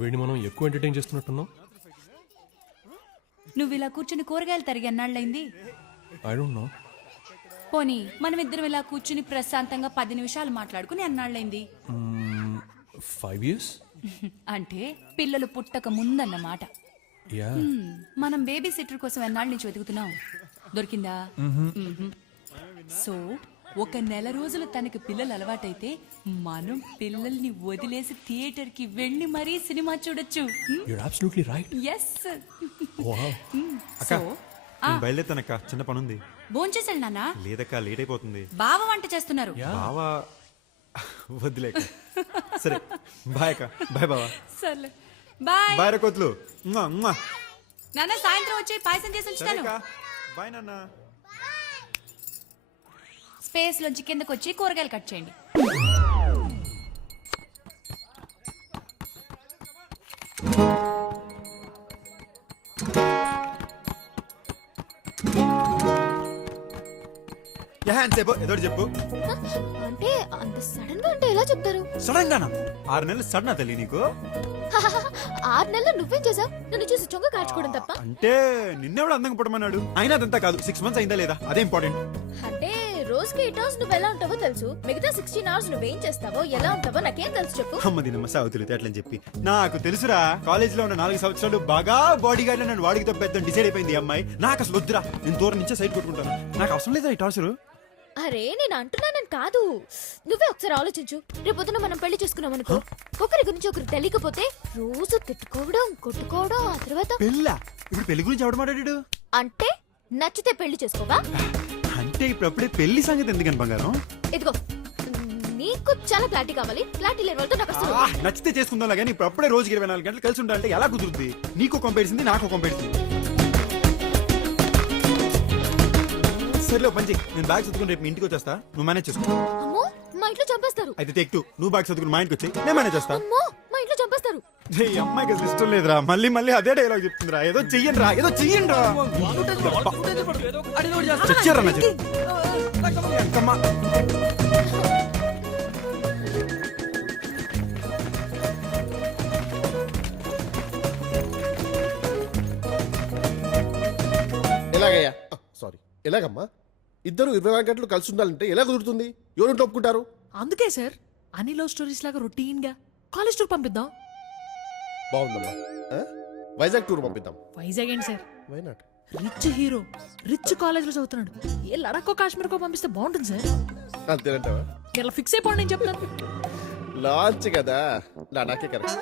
వీడిని మనం ఎక్కువ ఎంటర్టైన్ చేస్తున్నట్టున్నాం. నువ్వు ఇలా కూర్చుని కూరగాయలు తరిగి అన్నాళ్ళైంది. I don't know. పోనీ మనం ఇద్దరం ఇలా కూర్చుని ప్రశాంతంగా 10 నిమిషాలు మాట్లాడుకుని అన్నాళ్ళైంది. 5 years. అంటే పిల్లలు పుట్టక ముందన్నమాట. యా. మనం బేబీ సిట్టర్ కోసం ఎన్నాళ్ళ నుంచి వెతుకుతున్నాం. దొరికిందా? సో 1 నెల రోజులు తనకి పిల్లలు అలవాటైతే మనం పిల్లల్ని వదిలేసి థియేటర్ కి వెళ్ళి మరీ సినిమా చూడొచ్చు. You're absolutely right. Yes. Wow. అక్క నేను బయలుదేరుతానక్క, చిన్న పని ఉంది. భోంచేసాడు నాన్న. లేదక్క, లేట్ అయిపోతుంది. బావ వంట చేస్తున్నారు. బావా వద్దులేక. సరే బాయ్ అక్క. బాయ్ బావా. సర్లే బాయ్. బాయ్ రకోతులు. నాన్న సాయంత్రం వచ్చి పాయసం చేసి ఉంచుతాను. బాయ్ నాన్న. స్పేస్ లోంచి కిందకు వచ్చి కూరగాయలు కట్ చేయండి. ఏదో చెప్పు. అంటే అంత సడన్ గా అంటే ఎలా చెప్తారు? సడన్ గానా? 6 నెలలు సడన్ తల్లి నీకు? 6 నెలలు నువ్వేం చేసావు? నన్ను చూసి చొంగ కార్చుకోవడం తప్ప? అంటే నిన్నెవడు అందంగా పుట్టమన్నాడు? అయినా అదంతా కాదు, 6 months అయిందా లేదా అదే ఇంపార్టెంట్. అంటే రోజుకి 8 hours నువ్వు ఎలా ఉంటావో తెలుసు, మిగతా 16 hours నువ్వేం చేస్తావో ఎలా ఉంటావో నాకేం తెలుసు చెప్పు. అమ్మ దీనమ్మ సావుతులు అట్లని చెప్పి నాకు తెలుసురా. కాలేజ్ లో ఉన్న 4 సంవత్సరాలు బాగా బాడీ గార్డ్ నన్ను వాడికి తప్పేద్దాం డిసైడ్ అయిపోయింది ఈ అమ్మాయి. నాకు అసలు వద్దురా, నేను దూరం నుంచే సైడ్ కొట్టుకుంటాను. నాకు అవసరం లేదా ఈ టార్చరు. అరే నేను అంటున్నానని కాదు, నువ్వే ఒకసారి ఆలోచించు. రేపొద్దున మనం పెళ్లి చేసుకున్నాం అనుకో, ఒకరి గురించి ఒకరు తెలియకపోతే రోజు తిట్టుకోవడం కొట్టుకోవడం, ఆ తర్వాత పెళ్ళా? ఇప్పుడు పెళ్లి గురించి ఎవడు మాట్లాడాడు? అంటే నచ్చితే పెళ్లి చేసుకోవా? అంటే ఇప్పుడప్పుడే పెళ్లి సంగతి ఎందుకని బంగారం? ఇదిగో నీకు చాలా క్లారిటీ కావాలి, క్లారిటీ లేని వాళ్ళతో నాకు అసలు నచ్చితే చేసుకుందాం కానీ ఇప్పుడు అప్పుడే రోజుకి 24 గంటలు కలిసి ఉండాలంటే ఎలా కుదురుద్ది? నీకు కొంపేసింది, నాకు కొంపేసింది. సరేలో పంచి, నేను బ్యాగ్ చదువుకుని రేపు మీ ఇంటికి వచ్చేస్తా, నువ్వు మేనేజ్ చేసుకో. అమ్మో మా ఇంట్లో చంపేస్తారు. అయితే టేక్ 2, నువ్వు బ్యాగ్ చదువుకుని మా ఇంటికి వచ్చి నేను మేనేజ్ చేస్తా. అమ్మో మా ఇంట్లో చంపేస్తారు. ఈ అమ్మాయికి అసలు ఇష్టం లేదురా, మళ్ళీ మళ్ళీ అదే డైలాగ్ చెప్తుందిరా. ఏదో చెయ్యండి రా, ఏదో చెయ్యండి రా. చచ్చారా నా చెప్పు. ఎలాగయ్యా? సారీ, ఎలాగమ్మా? ఇద్దరు 24 గంటలు కలిసి ఉండాలంటే ఎలా కుదురుతుంది? ఎవరు ఒప్పుకుంటారు? అందుకే సార్ అన్ని లవ్ స్టోరీస్ లాగా రొటీన్ గా కాలేజ్ టూర్ పంపిద్దాం. బాగుందమ్మా. వైజాగ్ టూర్ పంపిద్దాం. వైజాగ్ ఏంటి sir, why not? Rich hero rich college లో చదువుతున్నాడు. ఏ లడాక్కో కాశ్మీర్కో పంపిస్తే బాగుంటుంది సార్. అంతేనంటావా? ఇలా ఫిక్స్ అయిపోండి నేను చెప్తాను. లాంచ్ కదా, లడాకే correct.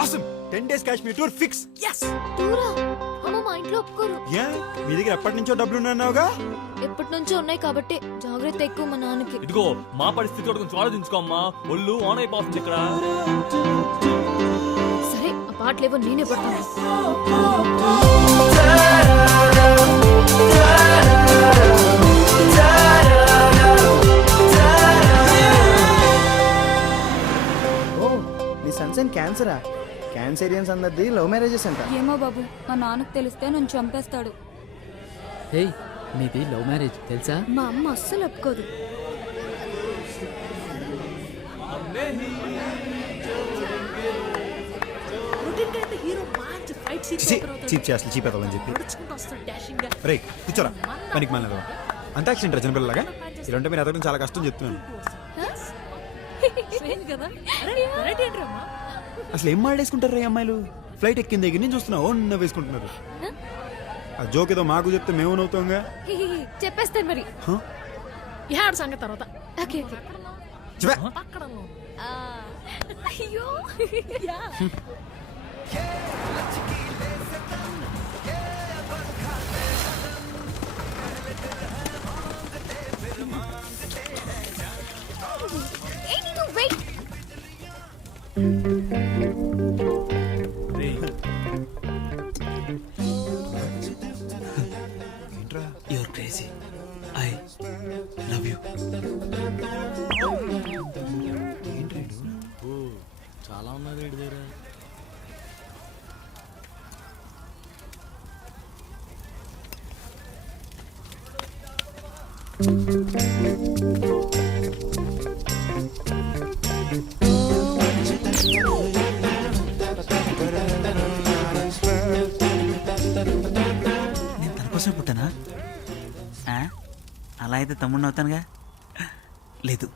awesome 10 days Kashmir tour fix. yes టూరా? అమ్మ మా ఇంట్లో ఒప్పుకోరు. యా మీ దగ్గర ఎప్పటి నుంచో డబ్బులు ఉన్నాయన్నావుగా? ఎప్పటి నుంచో ఉన్నాయి కాబట్టి జాగ్రత్త ఎక్కువ మా నాన్నకి. ఇదిగో మా పరిస్థితి కూడా కొంచెం ఆలోచించుకో అమ్మా, ఒళ్ళు ఆన్ అయిపోతుంది ఇక్కడ. సరే ఆ పాటలేవో నేనే పడతాను. నీ సన్సైన్ క్యాన్సరా? క్యాన్సరియన్స్ అందరిది లవ్ మ్యారేజెస్ అంట. ఏమో బాబు, మా నాన్నకు తెలిస్తే నన్ను చంపేస్తాడు. హే నీది లవ్ మ్యారేజ్ తెలుసా? మా అమ్మ అస్సలు ఒప్పుకోదు. రొటీన్ గా అయితే హీరో మంచి ఫైట్ సీన్ చీప్ చేస్తా చీప్ అవుతావని చెప్పి నడుచుకుంటూ వస్తాడు డాషింగ్ గా. రే కూర్చోరా, పనికి మానేదా అంతాక్షరి రచన పిల్లలాగా. ఇలాంటి మీరు ఎదగడం చాలా కష్టం చెప్తున్నాను. ట్రైన్ కదా, అరే వెరైటీ ఏంట్రా అమ్మా? అసలు ఏం మాడేసుకుంటారు రే అమ్మాయిలు? ఫ్లైట్ ఎక్కిన దగ్గర నుంచి చూస్తున్నా ఓన్న వేసుకుంటున్నారు. ఆ జోక్ ఏదో మాకు చెప్తే మేము నవ్వుతాంగా. చెప్పేస్తాను మరి. యాడ్ సంగతి తర్వాత. Okay okay. పక్కన అయ్యో wait. You're crazy, I love you. చాలా ఉన్నది దగ్గర. నేను తన కోసం పుట్టానా? అలా అయితే తమ్ముడిని అవుతానుగా. లేదు,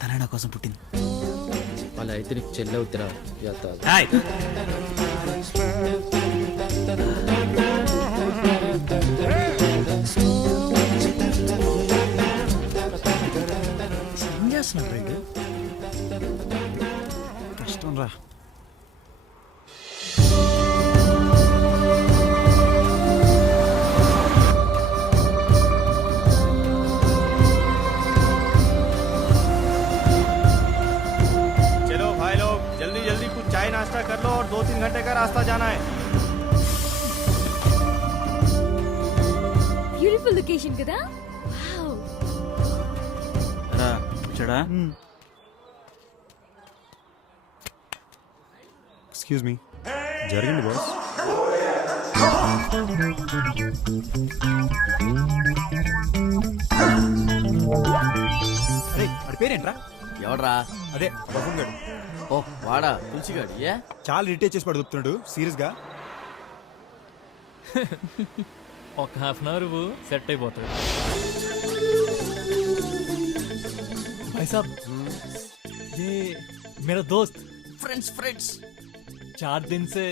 తనే నా కోసం పుట్టింది. అలా అయితే నీకు చెల్లె అవుతురా. హాయ్. ఏం చేస్తున్నాడు రైడ్? కష్టం రా. चलो भाई लोग जल्दी जल्दी कुछ चाय नाश्ता कर लो और 2-3 घंटे का रास्ता जाना है. బ్యూటిఫుల్ లొకేషన్ కదా. వావ్. రా చూడా. ఎక్స్క్యూజ్ మీ, జరిగింది బాస్. అరే వాడి పేరేంట్రా? ఎవడ్రా? అదే బఫూన్ గాడు. ఓ వాడా, తులసిగాడు. ఏ చాలా ఇరిటేట్ చేసి పడుతున్నాడు సీరియస్ గా. ఒక హాఫ్ అన్ అవర్ సెట్ అయిపోతాడు. भाई साहब ये मेरा दोस्त ఫ్రెండ్స్ 4 दिन से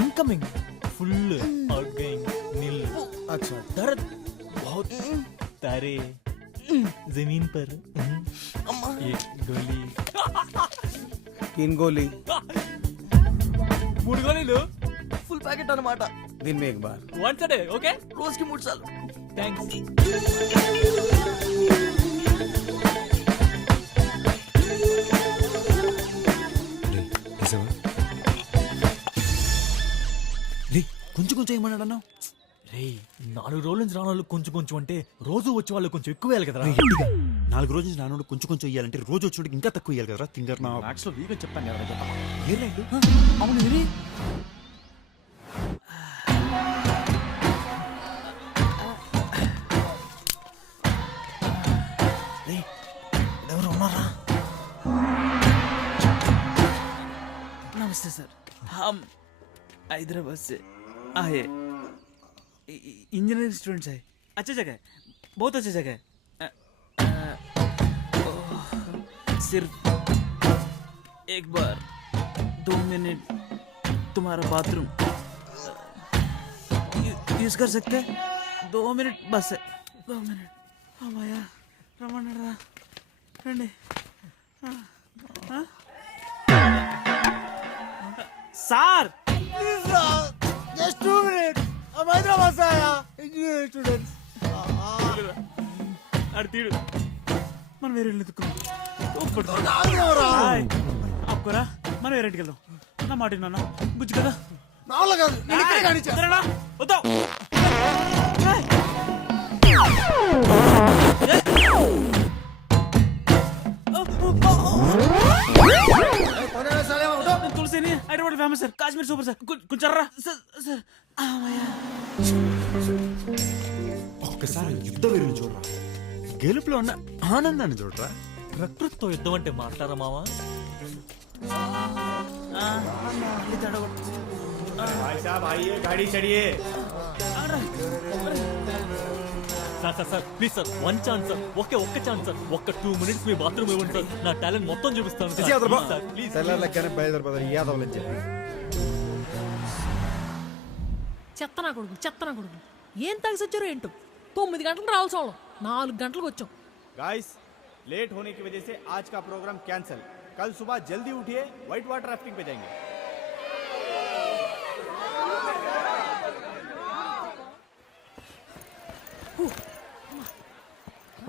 इनकमिंग फुल आउटगोइंग नील. अच्छा. दर्द बहुत तारे जमीन पर एक गोली 3 గోలీ 3 గోళీలు ఫుల్ ప్యాకెట్ అన్నమాట. दिन में एक बार. వన్స్ డే ఓకే రోజుకి 3 సార్లు. థ్యాంక్స్. కొంచెం కొంచెం ఏమన్నాడు అన్నావు? రే 4 రోజుల నుంచి రాని వాళ్ళు కొంచెం కొంచెం అంటే రోజు వచ్చే వాళ్ళు కొంచెం ఎక్కువ వేయాలి కదరా. 4 రోజుల నుంచి నాన్నోడు కొంచెం కొంచెం ఇయ్యాలంటే రోజు వచ్చి ఇంకా తక్కువ ఇయ్యాలి కదరా. తింగర్ నా మ్యాథ్స్ లో వీక్ చెప్పాను కదా. ఏ రైడ్? అవును ఇది ఎవరు ఉన్నారా? नमस्ते सर, हम हैदराबाद से आए. इंजीनियरिंग स्टूडेंट्स है. अच्छा जगह है, बहुत अच्छी जगह है. सिर्फ एक बार 2 मिनट तुम्हारा बाथरूम यूज कर सकते हैं? 2 मिनट बस है. 2 मिनट. भैया रमन రండి. Sir Just 2 minutes. हम हैदराबाद से आया इंजीनियरिंग स्टूडेंट्स. అడితీడు మనం వేరే ఇల్లు ఎత్తుకున్నాం. ఆపుకోరా, మనం వేరే ఇంటికి వెళ్దాం. నా మాట నాన్న బుజ్జి కదా. నా వల్ల కాదు, నేను ఇక్కడే కానిచ్చా. వద్దరా, వద్దాం. తులసిని Hyderabad famous sir. Kashmir super sir. కొంచెం రా సార్. ఒక్కసారి యుద్ధ వీరుని చూడరా. గెలుపులో ఉన్న ఆనందాన్ని చూడరా. ప్రకృతితో యుద్ధం అంటే మాట్లాడరా మావా. भाई साहब आइए, गाड़ी चढ़िए. Sir please sir, 1 chance sir. ఒక్క ఛాన్స్ సార్. ఒక్క 2 మినిట్స్ మీ బాత్రూమ్ ఇవ్వండి సార్. నా టాలెంట్ మొత్తం చూపిస్తాను సార్. ప్లీజ్. తెల్లారులెక్కనే బయలుదేరిపోతారు యాదవులని చెప్పి. చెత్త నా కొడుకు ఏం తాగి వచ్చారో ఏంటో. 9 గంటలకు రావాల్సి వాళ్ళం, 4 గంటలకు వచ్చాం. गाइस लेट होने की वजह से आज का प्रोग्राम कैंसिल. कल सुबह जल्दी उठिए, व्हाइट वाटर राफ्टिंग पे जाएंगे.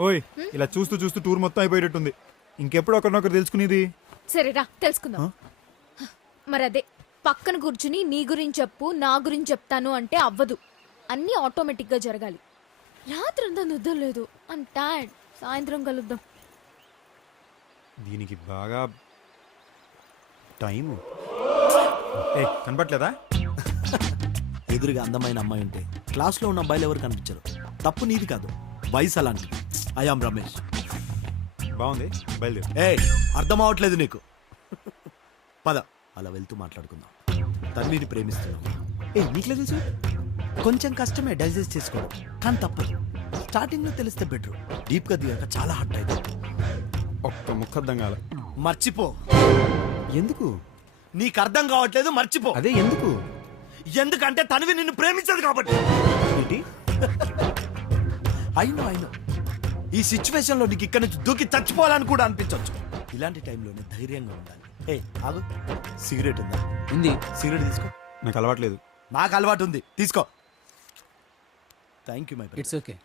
ఓయ్, ఇలా చూస్తూ చూస్తూ టూర్ మొత్తం అయిపోయేటట్టుంది. ఇంకెప్పుడు ఒకరినొకరు తెలుసుకునేది? సరేరా తెలుసుకుందాం. మరి అదే పక్కన కూర్చుని నీ గురించి చెప్పు నా గురించి చెప్తాను అంటే అవ్వదు. అన్నీ ఆటోమేటిక్ గా జరగాలి. రాత్రంతా నిద్ర లేదు. I'm tired. సాయంత్రం కలుద్దాం. దీనికి బాగా టైం. ఏ కనపట్లేదా? ఎదురుగా అందమైన అమ్మాయి ఉంటే క్లాస్లో ఉన్న అబ్బాయిలు ఎవరు కనిపించరు. తప్పు నీది కాదు, వయసు అలాంటి. ఐఆమ్ రమేష్. బాగుంది, బయలుదేరు. ఏ అర్థం అవట్లేదు నీకు. పద అలా వెళ్తూ మాట్లాడుకుందాం. తన్విని ప్రేమిస్తున్నావు. నీకులే తెలుసు, కొంచెం కష్టమే డైజెస్ట్ చేసుకోవడం, కానీ తప్పదు. స్టార్టింగ్ లో తెలిస్తే బెటర్, డీప్ గా దిగాక చాలా హట్ అయితే. ఒక్క ముఖద్దం కాల. మర్చిపో. ఎందుకు? నీకు అర్థం కావట్లేదు, మర్చిపో. అదే ఎందుకు? ఎందుకంటే తన్వి నిన్ను ప్రేమించదు కాబట్టి. ఏంటి? అయినో ఈ సిచ్యువేషన్ లో నీకు ఇక్కడ నుంచి దూకి చచ్చిపోవాలని కూడా అనిపించవచ్చు. ఇలాంటి టైంలోనే ధైర్యంగా ఉండాలి. ఏ ఆగు, సిగరెట్ ఉందా? ఉంది. సిగరెట్ తీసుకో. నాకు అలవాట్లేదు. నాకు అలవాటు ఉంది, తీసుకో. Thank you my it's okay.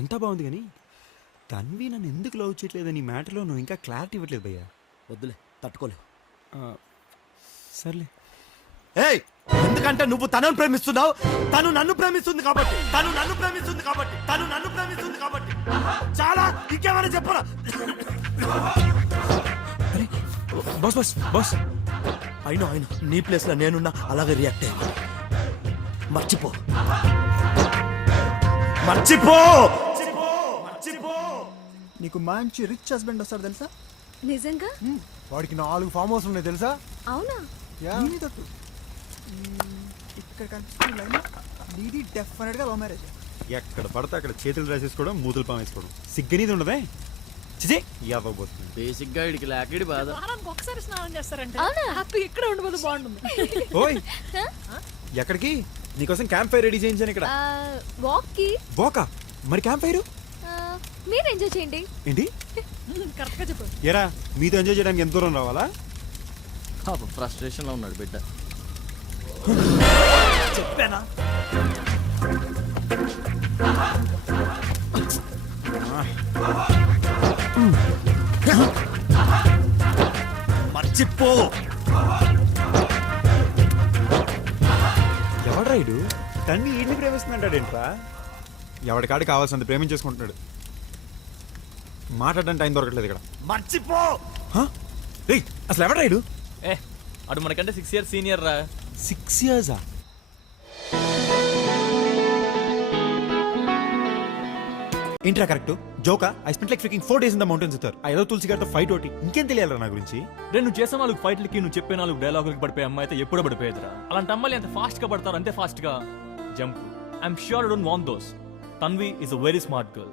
అంతా బాగుంది కానీ తన్వి నన్ను ఎందుకు లవ్ చేయట్లేదని ఈ మ్యాటర్లో నువ్వు ఇంకా క్లారిటీ ఇవ్వట్లేదు భయ్యా. వద్దులే, తట్టుకోలేవు. సర్లే. ఏయ్, ఎందుకంటే నువ్వు తనను ప్రేమిస్తున్నావు, తను నన్ను ప్రేమిస్తుంది కాబట్టి. చాలా ఇంకేమైనా చెప్పరా? అరే బాస్ బాస్ బాస్, అయినా నీ ప్లేస్ లో నేనున్నా అలాగే రియాక్ట్ అయ్యా. మర్చిపో. నీకు మంచి రిచ్ హస్బెండ్ వస్తాడు తెలుసా? నిజంగా? వాడికి 4 ఫామ్ హౌస్ ఉన్నాయి తెలుసా? అవునా? ఇక్కడ కనిపిస్తున్న లైన్ నీది డెఫినెట్ గా లవ్ మ్యారేజ్. ఎక్కడ పడితే అక్కడ చేతులు రాసేసుకోవడం, మూతులు పాము వేసుకోవడం, సిగ్గనీది ఉండదే. చిజే యాదవబోతుంది. బేసిక్ గా ఇడికి లాకిడి బాధ. వారానికి ఒకసారి స్నానం చేస్తారంటే అవునా? హ్యాపీ ఇక్కడ ఉండబోదు బాగుంటుంది. ఓయ్ ఎక్కడికి? నీకోసం క్యాంప్ ఫైర్ రెడీ చేయించాను ఇక్కడ. వాక్ కి. బోకా మరి క్యాంప్ ఫైర్ మీరు ఎంజాయ్ చేయండి. ఏంటి? కరెక్ట్ గా చెప్పు. ఎరా మీతో ఎంజాయ్ చేయడానికి ఎంత దూరం రావాలా? ఫ్రస్ట్రేషన్ లో ఉన్నాడు బిడ్డ. చెప్పానా? మర్చిపో. ఎవడ్రాయుడు తన్ని ఈడిని ప్రేమిస్తున్నాడేంట్రా? ఎవడికాడు కావాల్సినంత ప్రేమించేసుకుంటున్నాడు. మాట్లాడడానికి టైం దొరకట్లేదు ఇక్కడ. మర్చిపో. అసలు ఎవడ్రాయుడు? అడు మనకంటే 6 years సీనియర్ రా. 6 years? ఏంట్రా కరెక్ట్? జోకా? I spent like freaking 4 days in the mountains with her. ఆ ఏదో తులసి గారితో ఫైట్ ఒకటి. ఇంకేం తెలియాలరా నా గురించి? నువ్వు చేసే 4 ఫైట్లకి నువ్వు చెప్పే 4 డైలాగులకి పడిపోయే అమ్మాయి అయితే ఎప్పుడో పడిపోయేదిరా. అలాంటి అమ్మాయిలు ఎంత ఫాస్ట్ గా పడతారు, అంతే ఫాస్ట్ గా jump. I'm sure I don't want those. Tanvi is a very smart girl.